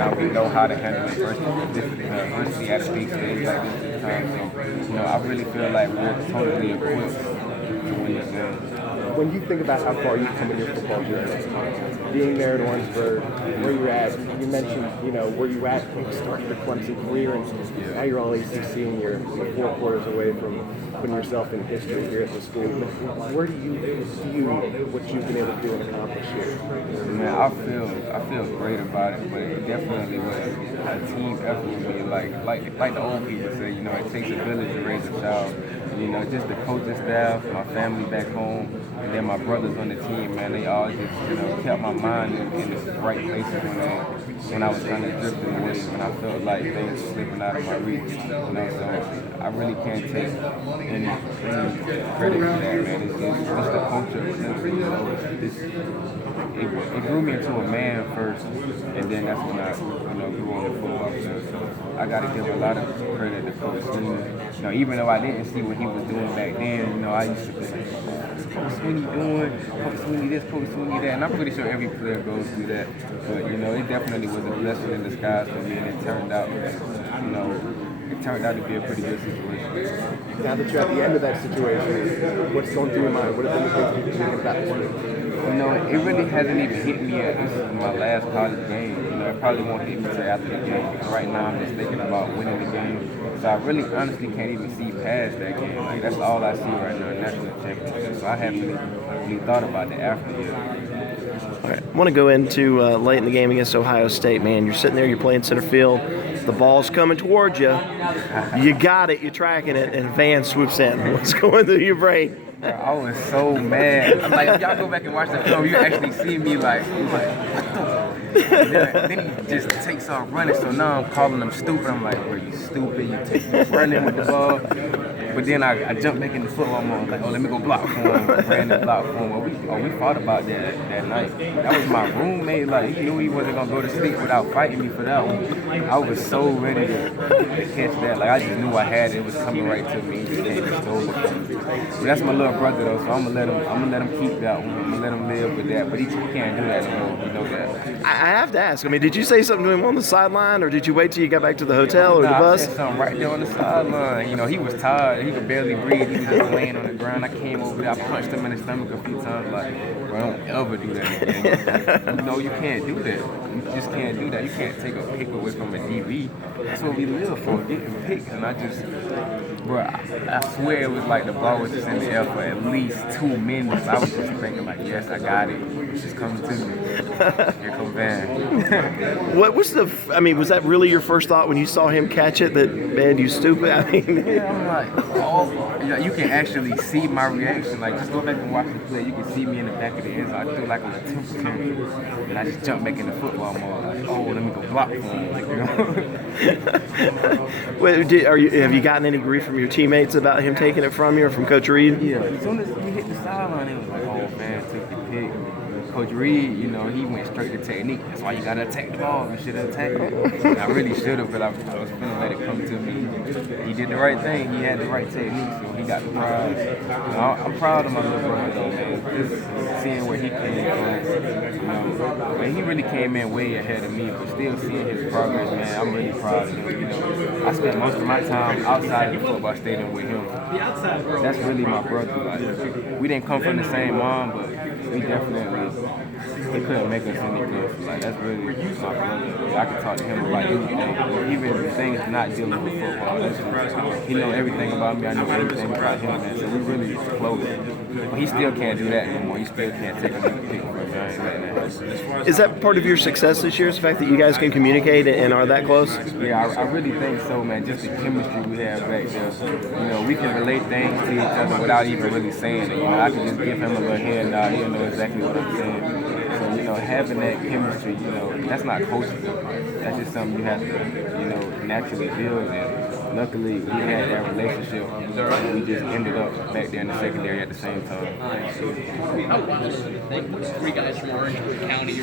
time. We know how to handle adversity at a big stage like this time. So, I really feel like we're totally equipped to win this game. When you think about how far you've come in your football journey, being there in Orangeburg, where you're at, you mentioned, where you at when you started your Clemson career, and now you're all ACC and you're 4 quarters away from putting yourself in history here at the school. Where do you view what you've been able to do and accomplish here? Man, I feel great about it, but it definitely was a team effort with me. Like the old people say, it takes a village to raise a child. Just the coaching staff, my family back home, and then my brothers on the team, man, they all just, kept my mind in the right places when I was kind of drifting away, when I felt like things were slipping out of my reach. So I really can't take any credit for that, man. It's just the culture of Clemson, it grew me into a man first, and then that's when I, grew on the football field. So I got to give a lot of credit to Coach Sweeney. Even though I didn't see what he was doing back then, I used to be like, what's Coach Sweeney doing? Coach Sweeney this, Coach Sweeney that. And I'm pretty sure every player goes through that. But, it definitely was a blessing in disguise for me, and it turned out, to be a pretty good situation. Now that you're at the end of that situation, what's going through your mind? What are the things you're thinking about? It really hasn't even hit me yet. This is my last college game. It probably won't hit me until after the game. Because right now I'm just thinking about winning the game. So I really honestly can't even see past that game. That's all I see right now, national championship. So I haven't really thought about the after yet. All right. I want to go into late in the game against Ohio State, man. You're sitting there, you're playing center field. The ball's coming towards you. You got it, you're tracking it, and Van swoops in. What's going through your brain? Bro, I was so mad. I'm like, if y'all go back and watch the film, you actually see me like, what the? Then he just takes off running. So now I'm calling him stupid. I'm like, bro, you stupid. You take running with the ball. But then I jumped back in the football mode. Like, let me go block for him. Ran and block for him. We fought about that night. That was my roommate. Like, he knew he wasn't gonna go to sleep without fighting me for that one. I was so ready to catch that. Like, I just knew I had it. It was coming right to me. It just stole it from me. But that's my little brother though, so I'm gonna let him keep that one. I'm gonna let him live with that. But he can't do that anymore. You know that. I have to ask. I mean, did you say something to him on the sideline, or did you wait till you got back to the hotel or the bus? I said something right there on the sideline. He was tired. He could barely breathe. He was just laying on the ground. I came over there. I punched him in the stomach a few times. Like, bro, don't ever do that again. You can't do that. You just can't do that. You can't take a pick away from a DB. That's what we live for, getting picked. And I swear it was like the ball was just in the air for at least 2 minutes. I was just thinking like, yes, I got it. It's just coming to me. Here comes Van. Was that really your first thought when you saw him catch it? That, man, you stupid? I mean, yeah, I'm like, you can actually see my reaction. Like, just go back and watch the play. You can see me in the back of the end zone. I feel like I'm a temper tantrum. And I just jump back in the football mode. Like, let me go block for him. Wait, have you gotten any grief from your teammates about him taking it from you or from Coach Reed? Yeah, as soon as he hit the sideline, it was like, man, took the pick. Coach Reed, he went straight to technique. That's why you gotta attack the ball. You should have attacked it. I really should have, but I was feeling let it come to me. He did the right thing. He had the right technique, so he got the prize. I'm proud of my little brother, though, man. Just seeing where he came from. But he really came in way ahead of me, but still seeing his progress, man, I'm really proud of him. I spent most of my time outside of the football stadium with him. That's really my brother. Like, we didn't come from the same mom, but we definitely, he couldn't make us any good. Like, that's really my brother. I can talk to him about anything, even things not dealing with football. He knows everything about me. I know everything about him, man. So we really close. But he still can't do that anymore. He still can't take a pick for a giant like that. Is that part of your success this year? Is the fact that you guys can communicate and are that close? Yeah, I really think so, man. Just the chemistry we have back there. We can relate things to each other without even really saying it. I can just give him a little hand nod. He'll know exactly what I'm saying. So, having that chemistry, that's not coachable. That's just something you have to, naturally build. And luckily, we had that relationship. We just ended up back there in the secondary at the same time. How wild is it to think 3 guys from Orange County